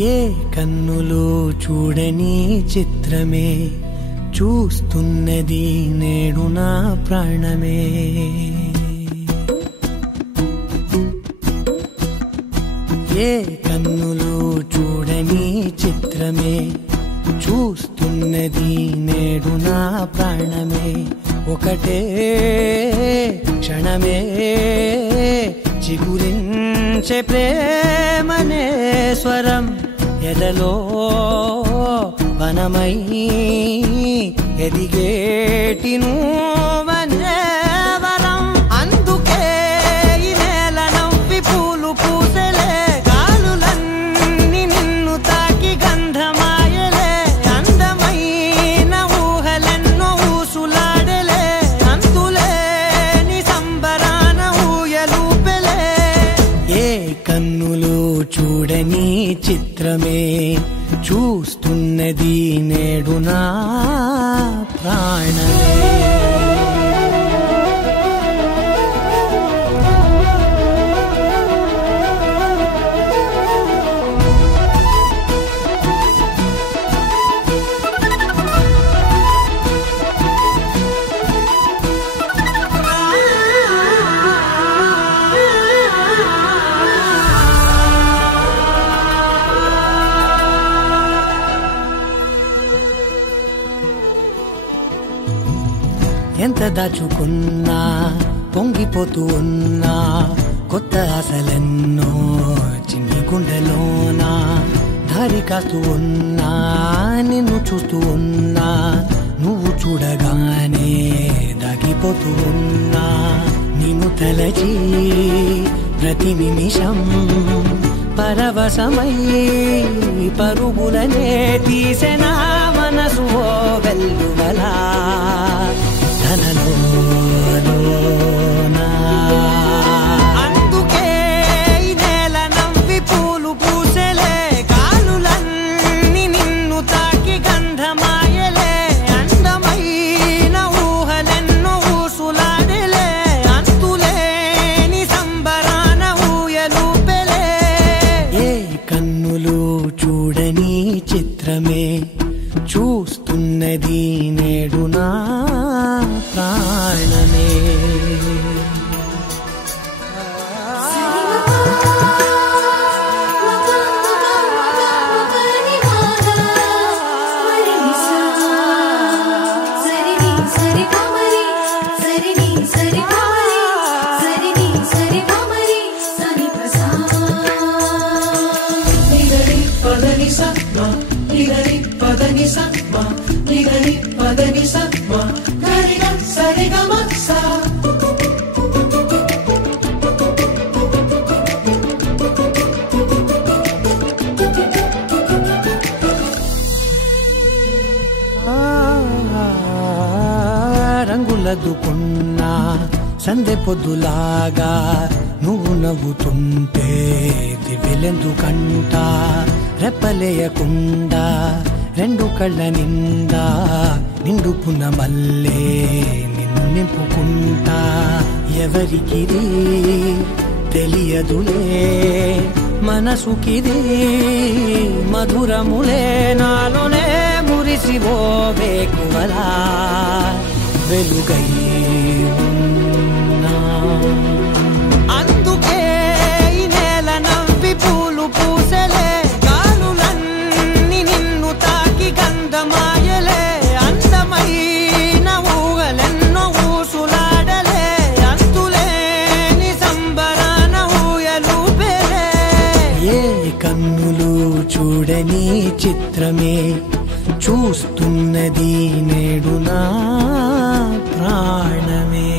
ఏ కన్నులు చూడని చిత్రమే చూస్తున్నది నేడు నా ప్రాణమే. ఏ కన్నులు చూడని చిత్రమే చూస్తున్నది నేడు నా ప్రాణమే. ఒకటే క్షణమే చిగురించే ప్రేమనే స్వరం ఎదలో వనమై ఎదిగేటి నువ్వనే వరం. అందుకే ఈ నేల నవ్వి పూలు పూసలే, గాలులన్నీ నిన్ను తాకి గంధమాయలే, అందమైన ఊహలెన్నో ఊసులాడలే, అంతులేని సంబరాన ఊయలూపెలే. ఏ కన్నులు చూడని చిత్రమే చూస్తున్నది నేడు నా ప్రాణమే. ఎంత దాచుకున్నా పొంగిపోతూ ఉన్నా, కొత్త ఆశలెన్నో చిన్ని గుండెలోనా దారి కాస్తూ ఉన్నా, నిన్ను చూస్తూ ఉన్నా, నువ్వు చూడగానే దాగిపోతూ ఉన్నా. నిన్ను తలచి ప్రతి నిమిషం పరవశమై పరుగులనే తీసెనా మనసు ఓ వెల్లువలా ధనలోనా. అందుకే ఈ నేల నవ్వి పూలు పూసలే, గాలులన్నీ నిన్ను తాకి గంధమాయలే, అందమైన ఊహలెన్నో ఊసులాడలే, అంతులేని సంబరాన ఊయలూపెలే. ఏ కన్నులు చూడని చిత్రమే చూస్తున్నది నేడు నా ప్రాణమే. రంగులదుకున్నా సందె పొద్దులాగా నువ్వు నవ్వుతుంటే దివ్వెలెందుకంట, రెప్పలేయకుండా రెండు కళ్ళ నిండా నిండుకున్న మల్లే నిన్ను నింపుకుంటా. ఎవరికిది తెలియదులే మనసుకిది మధురములే, నాలోనే మురిసివో వేకువలా వెలుగై ఉన్నా. అందుకే ఈ నేల నవ్వి పూలు పూసలే, గాలులన్నీ నిన్ను తాకి గంధమాయలే, అందమైన ఊహలెన్నో ఊసులాడలే, అంతులేని సంబరాన ఊయలూపెలే. ఏ కన్నులు చూడని చిత్రమే చూస్తున్నది నేడు నా ప్రాణమే.